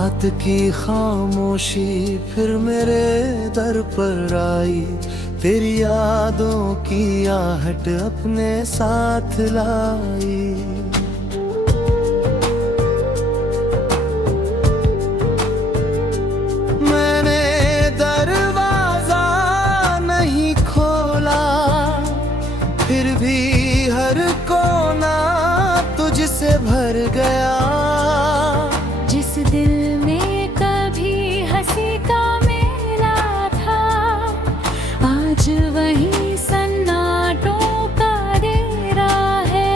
रात की खामोशी फिर मेरे दर पर आई, तेरी यादों की आहट अपने साथ लाई। मैंने दरवाजा नहीं खोला, फिर भी हर कोना तुझसे भर गया। जिस दिल में कभी हंसी का मेला था, आज वही सन्नाटों का डेरा है।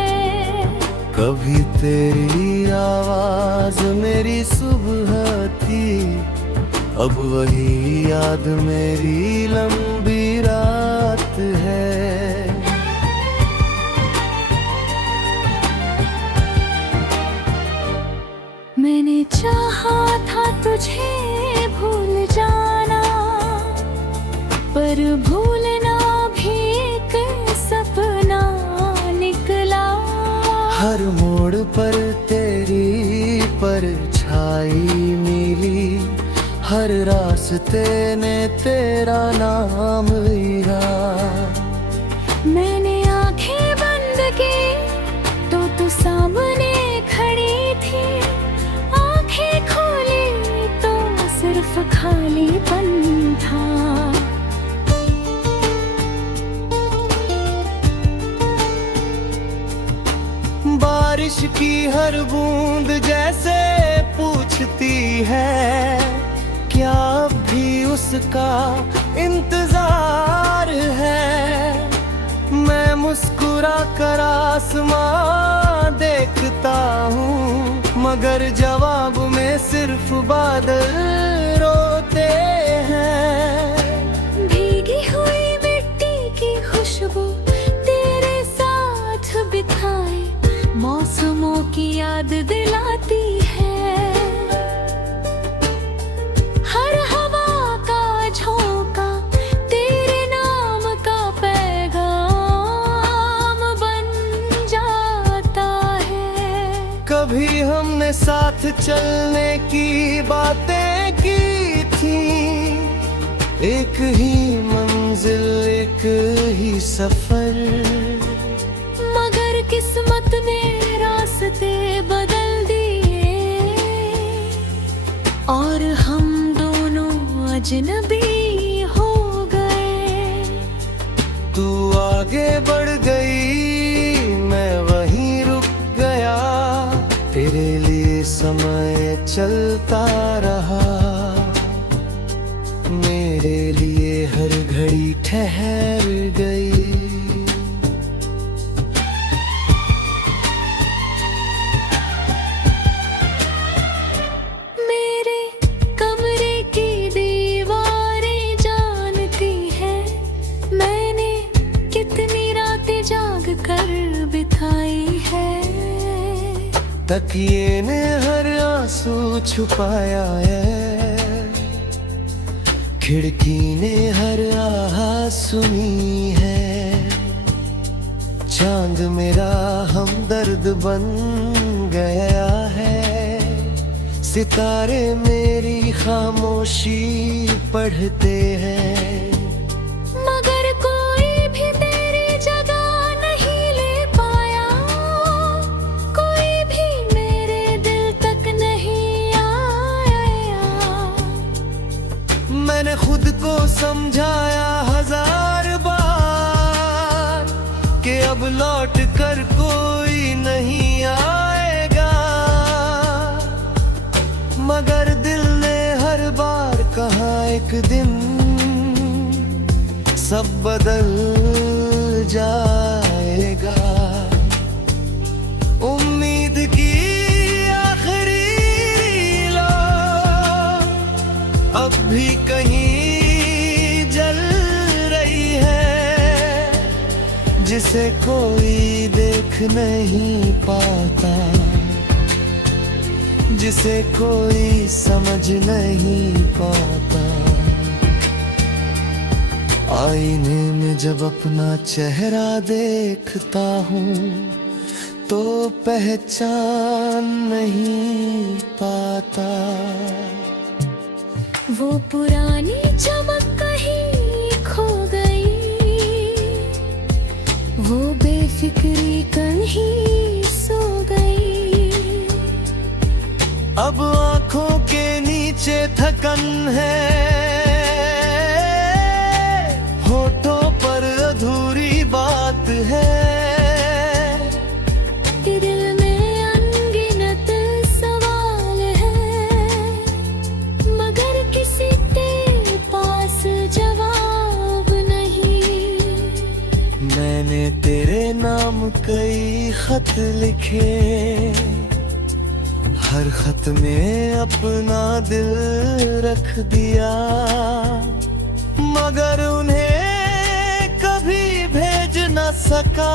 कभी तेरी आवाज मेरी सुबह थी, अब वही याद मेरी लंबी रात है। मैंने चाहा था तुझे भूल जाना, पर भूलना भी एक सपना निकला। हर मोड़ पर तेरी परछाई मिली, हर रास्ते ने तेरा नाम लिया। मैंने आंखें बंद की तो तू सामने खड़ी थी, आंखें खोली तो सिर्फ खालीपन था। बारिश की हर बूंद जैसे पूछती है, क्या अब भी उसका इंतजार है। मैं मुस्कुरा कर आसमां देखता हूँ, मगर जवाब में सिर्फ बादल रोते हैं। भीगी हुई मिट्टी की खुशबू तेरे साथ बिताए, मौसमों की याद दिलाती है। हर हवा का झोंका तेरे नाम का पैगाम बन जाता है। कभी हमने साथ चलने की बातें की थी, एक ही मंजिल एक ही सफर। मगर किस्मत ने रास्ते बदल दिए, और हम दोनों अजनबी हो गए। तू आगे बढ़ गई, मैं वहीं रुक गया। तेरे लिए समय चलता रहा, मेरे लिए हर घड़ी ठहर गई। मेरे कमरे की दीवारें जानती है, मैंने कितनी रातें जाग कर बिताई है। तकिए ने हर आंसू छुपाया है, खिड़की ने हर आह सुनी है। चांद मेरा हमदर्द बन गया है, सितारे मेरी खामोशी पढ़ते हैं। मगर कोई भी तेरी जगह नहीं ले पाया, कोई भी मेरे दिल तक नहीं आया। मैंने खुद को समझाया 1000 बार कि अब लौट कर कोई नहीं आएगा, मगर दिल ने हर बार कहा एक दिन सब बदल जाएगा। उम्मीद की आखिरी लो अब भी कहीं जल रही है, जिसे कोई देख नहीं पाता, जिसे कोई समझ नहीं पाता। आईने में जब अपना चेहरा देखता हूँ तो तो पहचान नहीं पाता। वो पुरानी चमक कहीं खो गई, वो बेफिक्री कहीं सो गई। अब आंखों के नीचे थकन है, होठों पर अधूरी बात है। दिल में अनगिनत सवाल है, मगर किसी के पास जवाब नहीं। मैंने तेरे नाम कई खत लिखे, हर खत में अपना दिल रख दिया, मगर उन्हें कभी भेज न सका।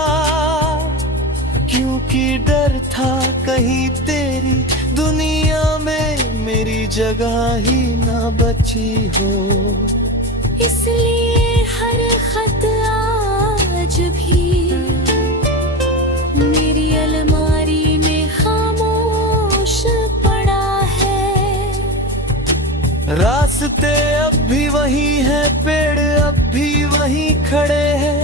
क्योंकि डर था कहीं तेरी दुनिया में मेरी जगह ही ना बची हो। इसलिए हर खत आज भी मेरी अलमारी में खामोश पड़ा है। रास्ते अब भी वही हैं, पेड़ अब भी वही खड़े हैं,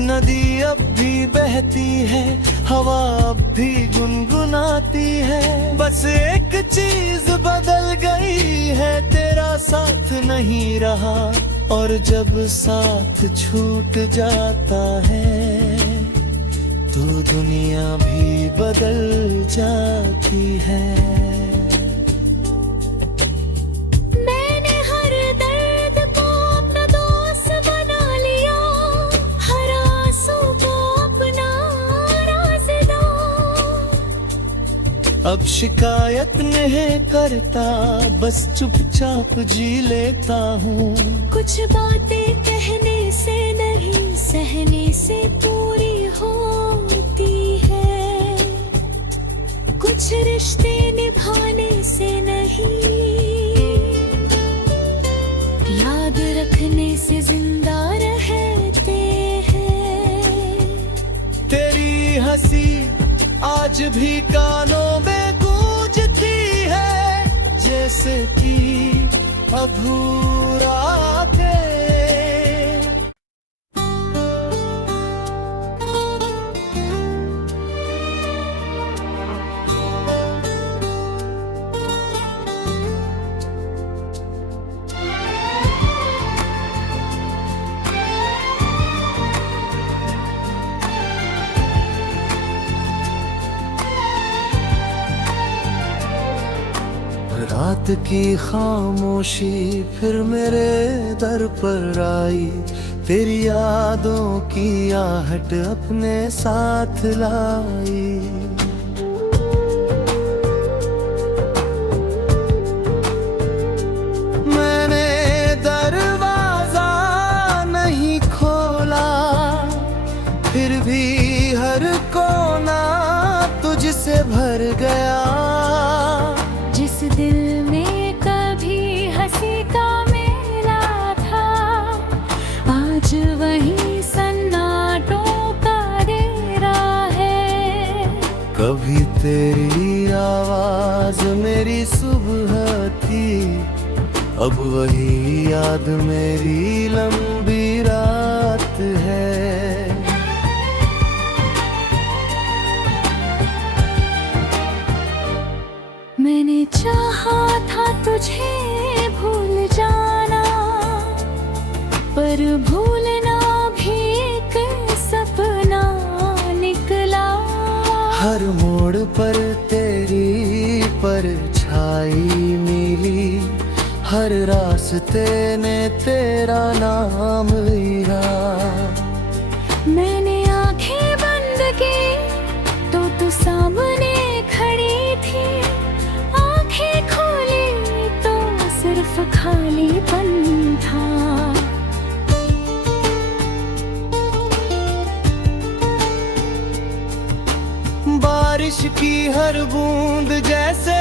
नदी अब भी बहती है, हवा अब भी गुनगुनाती है। बस एक चीज बदल गई है, तेरा साथ नहीं रहा। और जब साथ छूट जाता है तो दुनिया भी बदल जाती है। मैंने हर दर्द को अपना दोस्त बना लिया, हर आंसू को अपना राज़दार। अब शिकायत नहीं करता, बस चुपचाप जी लेता हूँ। कुछ बातें कहने से नहीं, सहने से पूरी होती है। कुछ रिश्ते निभाने से नहीं, याद रखने से जिंदा रहते हैं। तेरी हंसी आज भी कानों में गूंजती है, जैसे कि अधूरा थे। रात की खामोशी फिर मेरे दर पर आई, तेरी यादों की आहट अपने साथ लाई। मैंने दरवाजा नहीं खोला, फिर भी हर कोना तुझसे भर गया। जिस दिल में कभी हंसी का मेला था, आज वही सन्नाटों का डेरा है। कभी तेरी आवाज मेरी सुबह थी, अब वही याद मेरी लंबी रात है। मैंने चाहा था तुझे भूल जाना, पर भूलना भी एक सपना निकला। हर मोड़ पर तेरी परछाई मिली, हर रास्ते ने तेरा नाम लिया। मैंने आंखें बंद की तो तू सामने खड़ी थी, आंखें खोली तो सिर्फ खालीपन था। बारिश की हर बूंद जैसे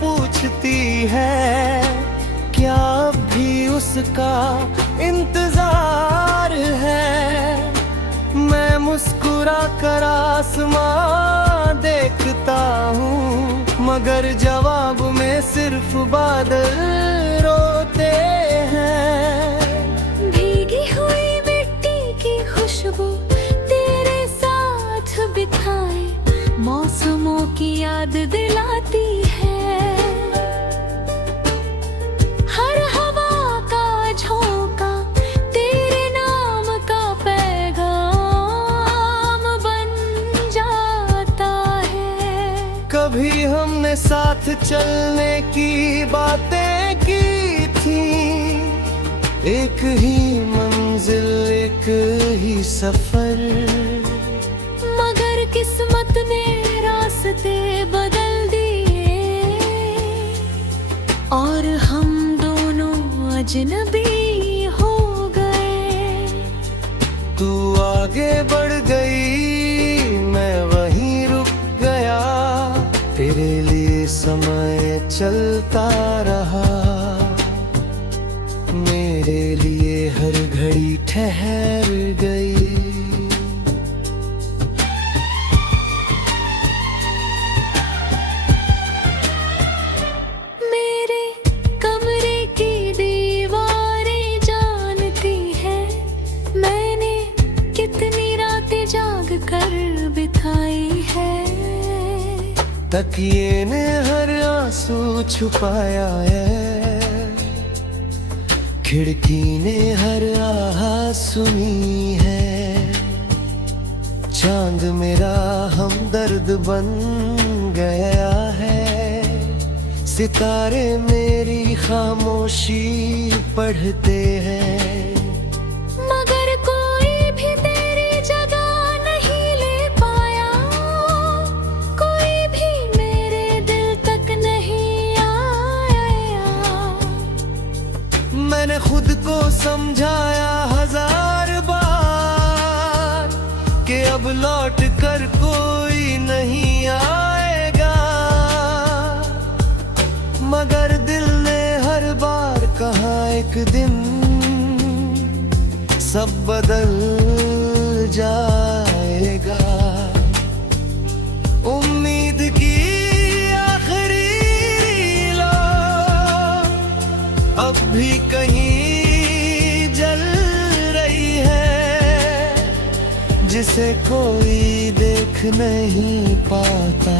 पूछती है, क्या अब भी उसका इंतजार है। मैं मुस्कुरा कर आसमान सिर्फ बादल रोते हैं। भीगी हुई मिट्टी की खुशबू तेरे साथ बिताए मौसमों की याद दिलाती है। हर हवा का झोंका तेरे नाम का पैगाम बन जाता है। कभी हमने साथ चलने की बातें की थी, एक ही मंजिल एक ही सफर। मगर किस्मत ने रास्ते बदल दिए और हम दोनों अजनबी हो गए। तू आगे बढ़ गई, मैं वहीं रुक गया। तेरे लिए समय चलता रहा, मेरे लिए हर घड़ी ठहर गई। मेरे कमरे की दीवारें जानती हैं मैंने कितनी रातें जाग कर बिताई है। तकिए ने हर आंसू छुपाया है, खिड़की ने हर आह सुनी है। चांद मेरा हमदर्द बन गया है, सितारे मेरी खामोशी पढ़ते हैं। मगर कोई भी तेरी जगह नहीं ले पाया, कोई भी मेरे दिल तक नहीं आया। मैंने खुद को समझाया 1000 बार कि अब लौट कर कोई नहीं आएगा, मगर दिल ने हर बार कहा एक दिन सब बदल जाएगा। उम्मीद की आखिरी लो अब भी कहीं जल रही है, जिसे कोई देख नहीं पाता,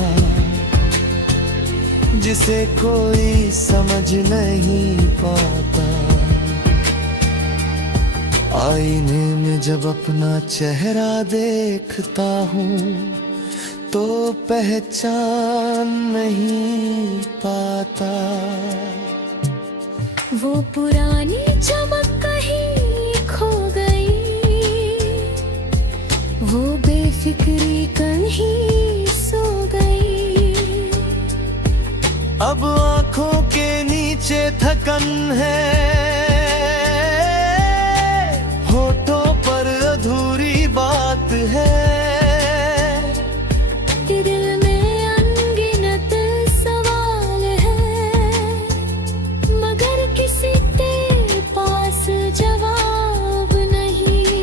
जिसे कोई समझ नहीं पाता। आईने में जब अपना चेहरा देखता हूँ तो पहचान नहीं पाता। वो पुरानी चमक कहीं खो गई, वो बेफिक्री कहीं सो गई। अब आंखों के नीचे थकन है, होठों पर अधूरी बात है। दिल में अनगिनत सवाल है, मगर किसी के पास जवाब नहीं।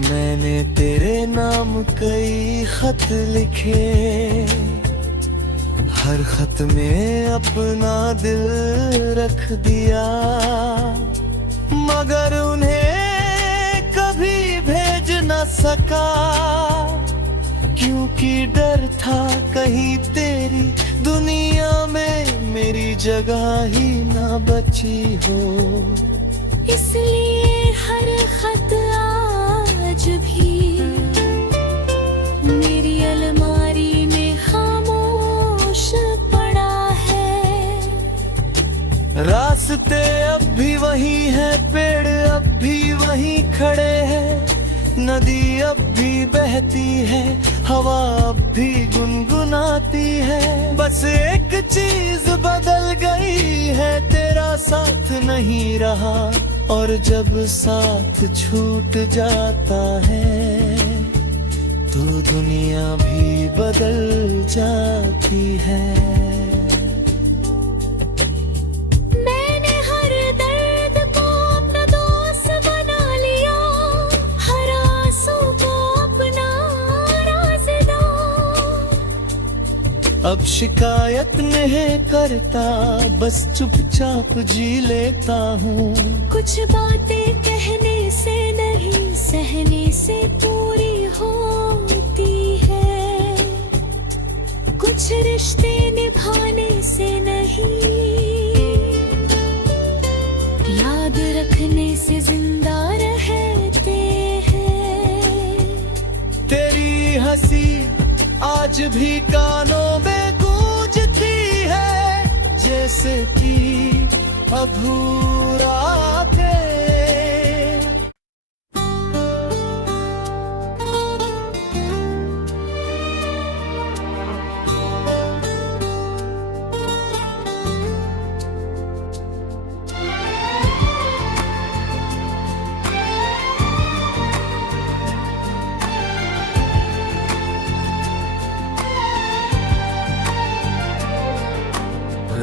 मैंने तेरे नाम कई खत लिखे, हर खत में अपना दिल रख दिया, मगर उन्हें कभी भेज न सका, क्योंकि डर था कहीं तेरी दुनिया में मेरी जगह ही ना बची हो। इसलिए हर खत आज भी मेरी अलमारी में खामोश पड़ा है। रास्ते अब भी वही हैं, पेड़ अब भी वही खड़े हैं, नदी अब भी बहती है, हवा अब भी गुनगुनाती है। बस एक चीज बदल गई है, तेरा साथ नहीं रहा, और जब साथ छूट जाता है तो दुनिया भी बदल जाती है। मैंने हर दर्द को अपना दोस्त बना लिया, हर आंसू को अपना राज़दार। अब शिकायत नहीं करता, बस चुपचाप जी लेता हूँ। कुछ बातें कहने से नहीं, सहने से पूरी होती है। कुछ रिश्ते निभाने से नहीं, याद रखने से जिंदा रहते हैं। तेरी हंसी आज भी कानों में गूंजती है, जैसे कि अधूरा थे।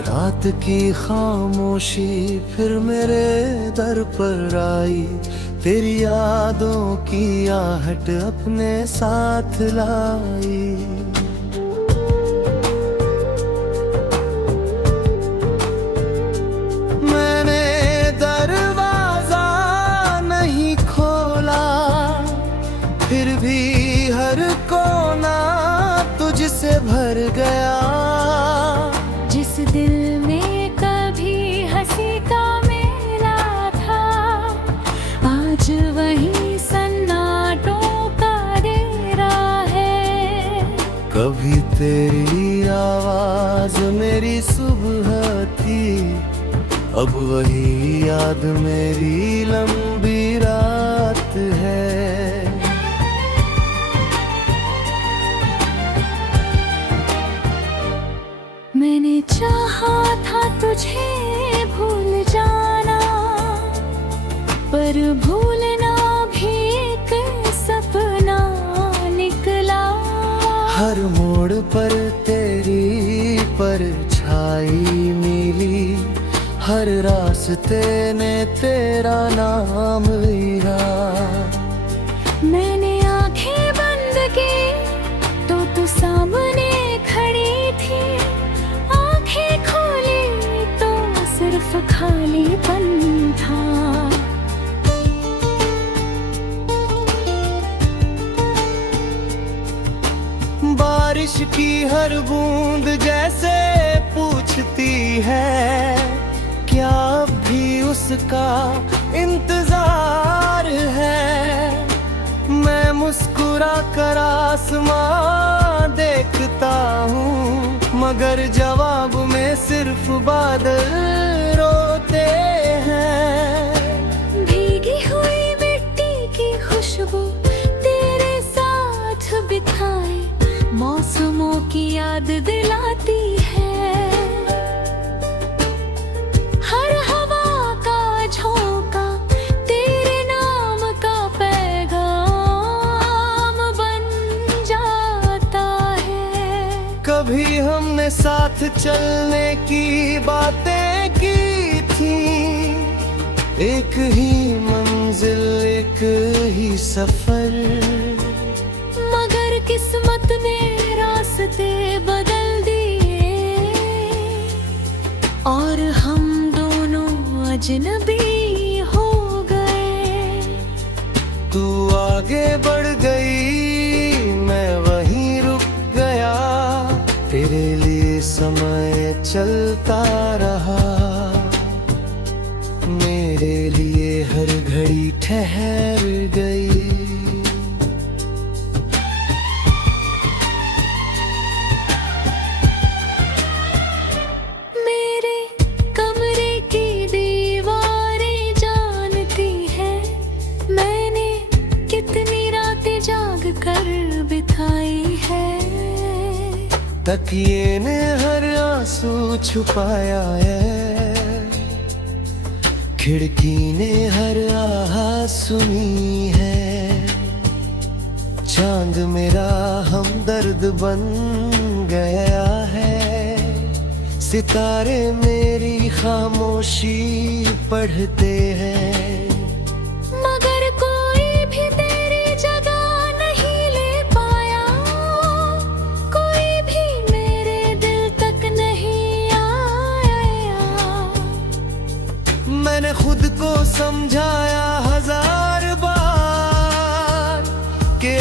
रात की खामोशी फिर मेरे दर पर आई, तेरी यादों की आहट अपने साथ लाई। मैंने दरवाजा नहीं खोला, फिर भी हर कोना तुझसे भर गया। जिस दिल में कभी हंसी का मेला था, आज वही सन्नाटों का डेरा है। कभी तेरी आवाज मेरी सुबह थी, अब वही याद मेरी लंबी रात है। मैंने चाहा था तुझे भूल जाना, पर भूलना भी एक सपना निकला। हर मोड़ पर तेरी परछाई मिली, हर रास्ते ने तेरा नाम लिया। मैंने आंखें बंद की तो तू सामने खड़ी थी, आंखें खोली तो सिर्फ खालीपन था। बारिश की हर बूंद जैसे पूछती है, क्या अब भी उसका इंतजार है। मैं मुस्कुरा कर आसमां देखता हूँ, मगर जवाब में सिर्फ बादल रोते हैं। भीगी हुई मिट्टी की खुशबू तेरे साथ बिताए, मौसमों की याद दिलाती है। हर हवा का झोंका तेरे नाम का पैगाम बन जाता है। कभी हमने साथ चलने की बातें की थी, एक ही मंजिल एक ही सफर। मगर किस्मत ने रास्ते बदल दिए, और हम दोनों अजनबी हो गए। तू आगे बढ़ गई, मैं वहीं रुक गया। तेरे लिए समय चलता रहा, मेरे लिए हर घड़ी ठहर गई। मेरे कमरे की दीवारें जानती है, मैंने कितनी रातें जाग कर बिताई है। तकिए ने हर आंसू छुपाया है, खिड़की ने हर आह सुनी है। चांद मेरा हमदर्द बन गया है, सितारे मेरी खामोशी पढ़ते हैं। मगर कोई भी तेरी जगह नहीं ले पाया, कोई भी मेरे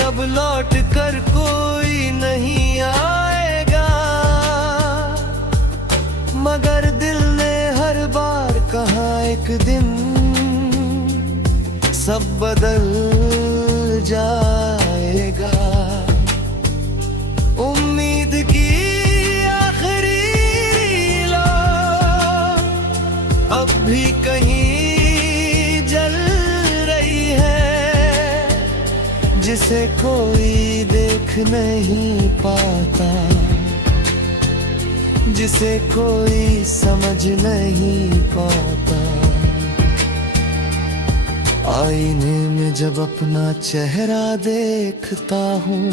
अब लौट कर कोई नहीं आएगा, मगर दिल ने हर बार कहा एक दिन सब बदल जाएगा। उम्मीद की आखिरी लो अब भी कहीं जल रही है, जिसे कोई देख नहीं पाता, जिसे कोई समझ नहीं पाता। आईने में जब अपना चेहरा देखता हूँ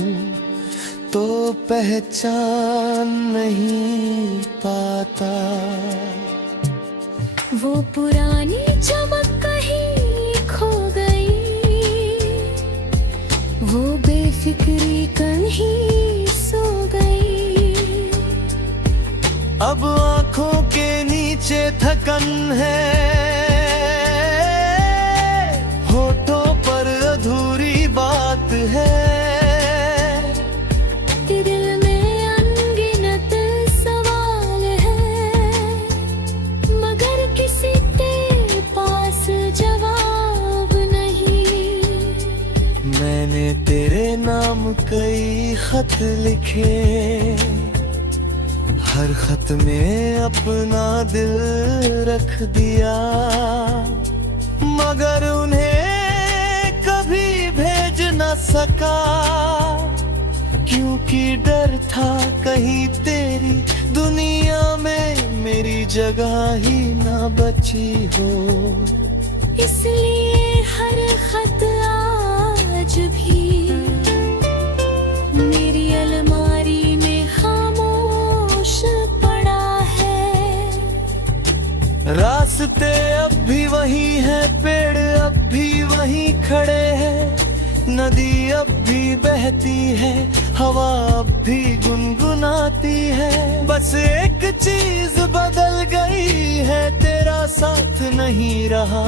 तो पहचान नहीं पाता। वो पुरानी चमक कहीं खो गई, वो बेफिक्री कहीं सो गई। अब आँखों के नीचे थकन है, होठों पर अधूरी बात है। दिल में अनगिनत सवाल है, मगर किसी के पास जवाब नहीं। मैंने तेरे नाम कई खत लिखे, हर खत में अपना दिल रख दिया, मगर उन्हें कभी भेज न सका, क्योंकि डर था कहीं तेरी दुनिया में मेरी जगह ही ना बची हो। इसलिए हर खत आज भी मेरी अलमारी में खामोश पड़ा है। रास्ते अब भी वही हैं, पेड़ अब भी वही खड़े हैं, नदी अब भी बहती है, हवा अब भी गुनगुनाती है। बस एक चीज बदल गई है, तेरा साथ नहीं रहा,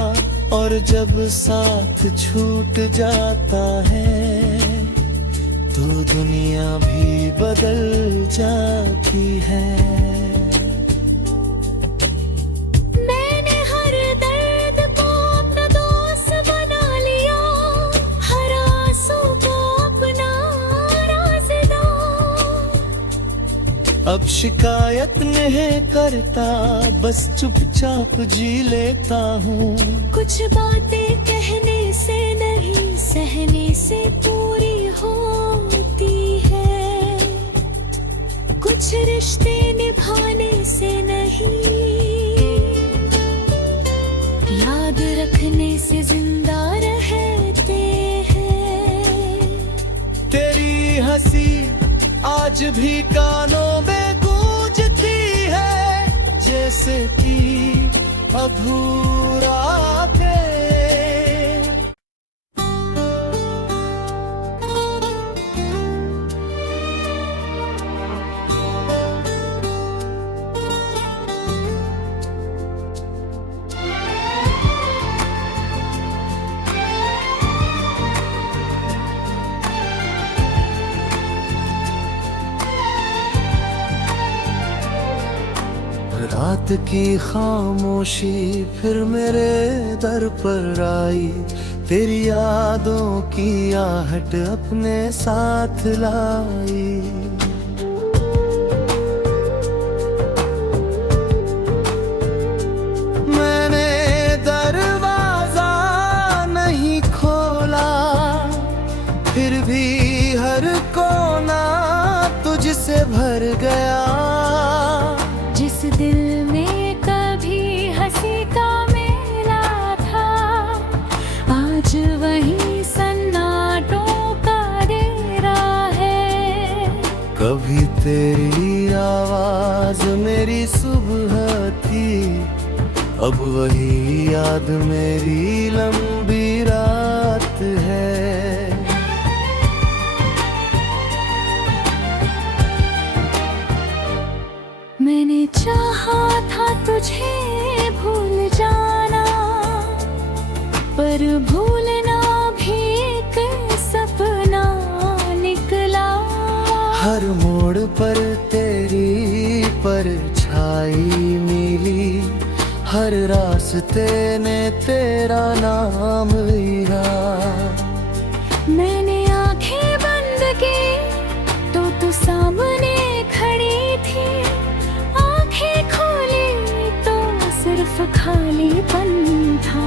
और जब साथ छूट जाता है तो दुनिया भी बदल जाती है। अब शिकायत नहीं करता, बस चुपचाप जी लेता हूँ। कुछ बातें कहने से नहीं, सहने से पूरी होती है। कुछ रिश्ते निभाने से नहीं, याद रखने से जिंदा रहते हैं। तेरी हंसी आज भी कानों में गूंजती है, जैसे कि अधूरा थे। रात की खामोशी फिर मेरे दर पर आई, तेरी यादों की आहट अपने साथ लाई। मैंने दरवाजा नहीं खोला, फिर भी हर कोना तुझसे भर गया। जिस दिल में कभी हंसी का मेला था, आज वही सन्नाटों का डेरा है। कभी तेरी आवाज मेरी सुबह थी, अब वही याद मेरी लंबी रात है। मैंने चाहा था तुझे भूल जाना, पर भूलना भी एक सपना हर मोड़ पर तेरी परछाई मिली, हर रास्ते ने तेरा नाम लिया। मैंने आंखें बंद की तो तू सामने खड़ी थी, आंखें खोली तो सिर्फ खालीपन था।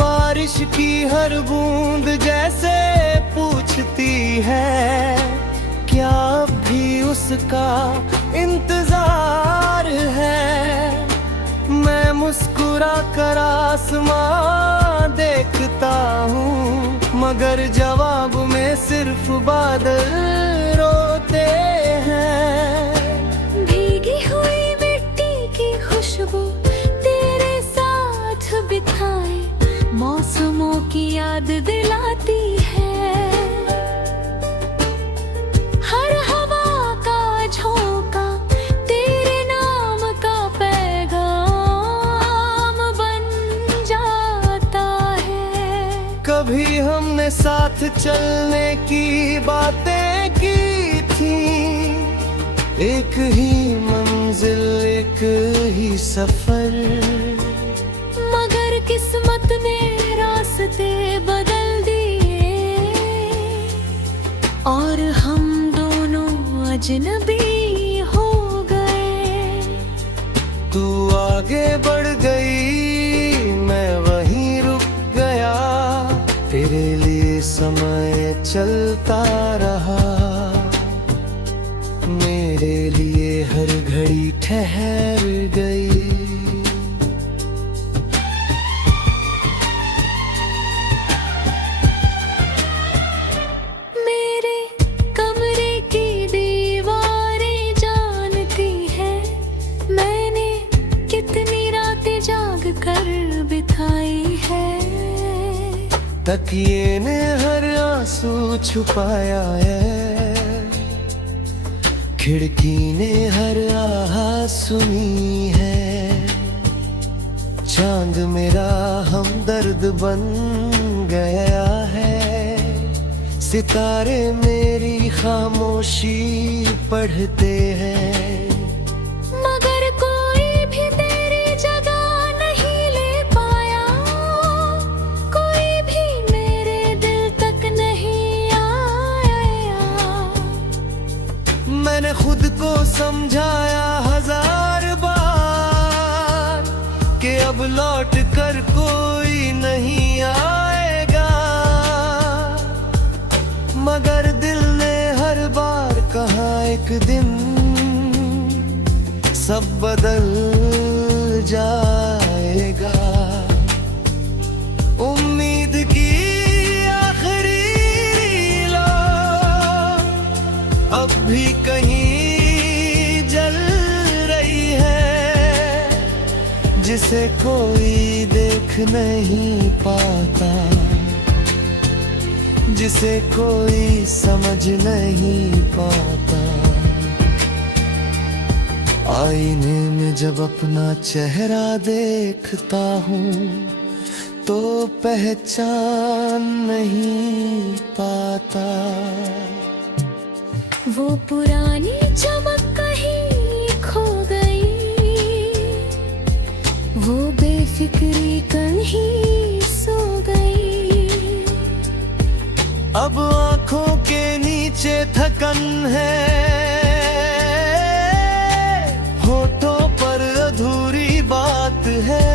बारिश की हर बूंद जैसे पूछती है, क्या अब भी उसका इंतजार है। मैं मुस्कुरा कर आसमां देखता हूँ, मगर जवाब में सिर्फ बादल रोते हैं। भीगी हुई मिट्टी की खुशबू तेरे साथ बिताए, मौसमों की याद दिलाती है। हर हवा का झोंका तेरे नाम का पैगाम बन जाता है। कभी हमने साथ चलने की बातें की थी, एक ही मंजिल एक ही सफर। मगर किस्मत ने रास्ते बदल दिए, और हम दोनों अजनबी हो गए। तू आगे बढ़ गई, मैं वहीं रुक गया। तेरे लिए समय चलता रहा, मेरे लिए हर घड़ी ठहर गई। तकिए ने हर आंसू छुपाया है, खिड़की ने हर आह सुनी है। चांद मेरा हमदर्द बन गया है, सितारे मेरी खामोशी पढ़ते हैं। मैंने खुद को समझाया 1000 बार कि अब लौट कर कोई नहीं आएगा, मगर दिल ने हर बार कहा एक दिन सब बदल जाएगा। उम्मीद की अब भी कहीं जल रही है, जिसे कोई देख नहीं पाता, जिसे कोई समझ नहीं पाता। आईने में जब अपना चेहरा देखता हूँ तो पहचान नहीं पाता। वो पुरानी चमक कहीं खो गई, वो बेफिक्री कहीं सो गई। अब आँखों के नीचे थकन है, होठों पर अधूरी बात है।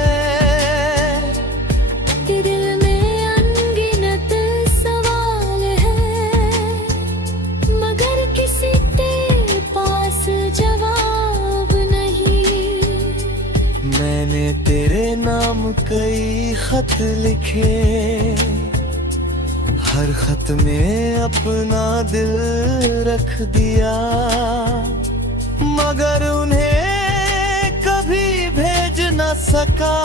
मैंने तेरे नाम कई खत लिखे, हर खत में अपना दिल रख दिया, मगर उन्हें कभी भेज न सका।